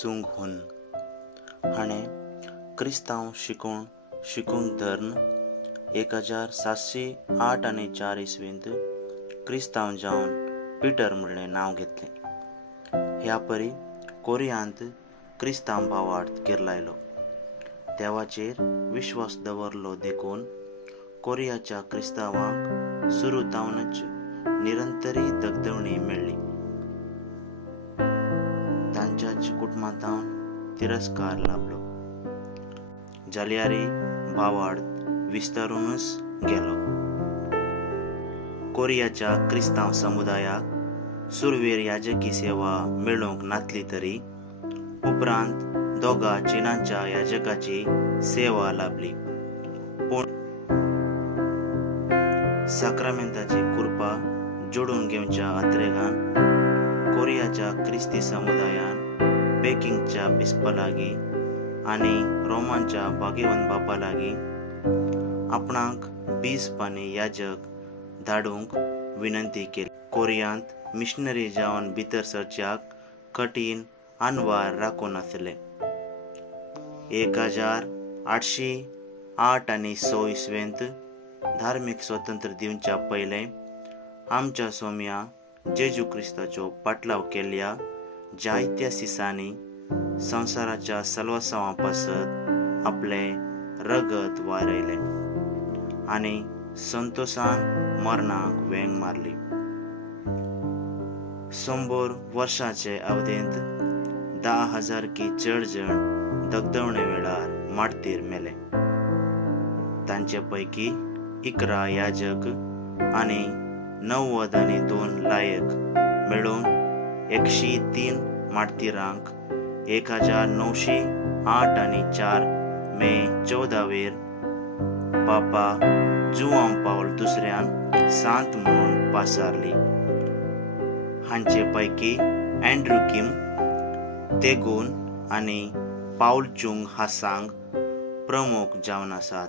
सुंग हुन हाणें क्रिस्तांव शिकूंक धर्न 1708 आनी 4 इसवींत क्रिस्तांव जावन पिटर म्हणलें नांव घेतलें. ह्या परी कोरियांत क्रिस्तांव भावार्थ केर लायलो. देवाचेर विश्वास दवरलो देखून कोरियाच्या क्रिस्तांवांक सुरूतावनच निरंतरी दगदवणी मेळ्ळी. तांच्याच कुटुंबांतावन तिरस्कार लाभलो. जाल्यारी भावार्थ विस्तारूनच गेलो. कोरियाच्या क्रिस्तांव समुदायाक सुरवेर याजकी सेवा मेळोवंक नासली तरी उपरांत दोगा चिनाच्या याजकाची सेवा लाभली. पूण साक्रामेंताची कृपा जोडून घेवच्या आत्रेगान कोरियाच्या क्रिस्ती समुदायान पेकिंगच्या बिस्पा लागीं आनी रोमांच्या भाग्यवंत बापा लागीं आपणाक बिस्प आनी याजक धाडूंक विनंती केली. कोरियांत मिशनरी जावन भितर सरच्याक कठीण आनवार राखून आसले. 1808 आनी 6 इसवेंत धार्मीक स्वातंत्र्य दिवच्या पयलें आमच्या सोम्या जेजू क्रिस्ताचो पाटलाव केल्ल्या जायत्या सिसांनी संवसाराच्या सलवासांवा पासत आपलें रगत वारयलें आनी संतोशान मरणाक वेंग मारली. 100 वर्सांचे अवधेंत 10,000 की चड जण दगदवणे वेळार माडतीर मेले. तांचे पैकी 11 याजक आनी 90 आनी 2 लायक मेळून 103 माडतीरांक 1908 आनी 4 मे 14 पापा जुआंव पावल दुसऱ्यान सांत म्हूण पासारली. हांचे पैकी अँड्रू किम, तेगून आनी पाऊल चुंग हासांग प्रमुख जावन आसात.